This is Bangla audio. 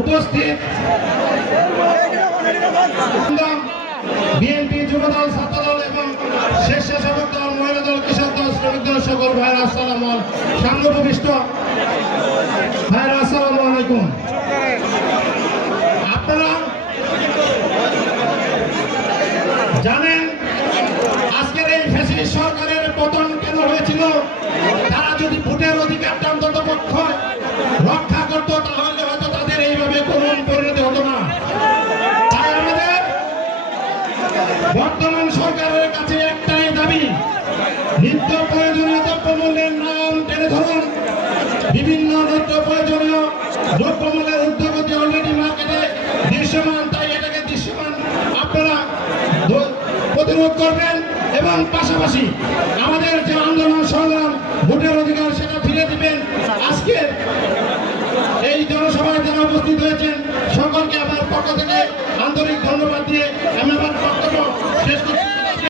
উপস্থিত। বিএনপি যুবদল, ছাত্রদল এবং স্বেচ্ছাসেবক কৃষক দল, শ্রমিক দল, সকল ভাইরা আসসালাম আলাইকুম। আপনারা জানেন, আজকের এই ফ্যাসিস্ট সরকারের পতন কেন হয়েছিল? তারা যদি ভোটের বর্তমান সরকারের কাছে একটাই দাবি, নিত্য প্রয়োজনীয় দ্রব্যমূল্যের নাম টেনে ধরুন। বিভিন্ন নিত্য প্রয়োজনীয় দ্রব্যমূল্যের উদ্যোগতি অলরেডি মার্কেটে দৃশ্যমান, তাই এটাকে দৃশ্যমান আপনারা প্রতিরোধ করবেন এবং পাশাপাশি আমাদের যে আন্দোলন সংগ্রাম, ভোটের অধিকার সেটা ফিরে দিবেন। আজকে এই জনসভায় যারা উপস্থিত হয়েছেন, সকলকে আমার পক্ষ থেকে আন্তরিক ধন্যবাদ দিয়ে আমি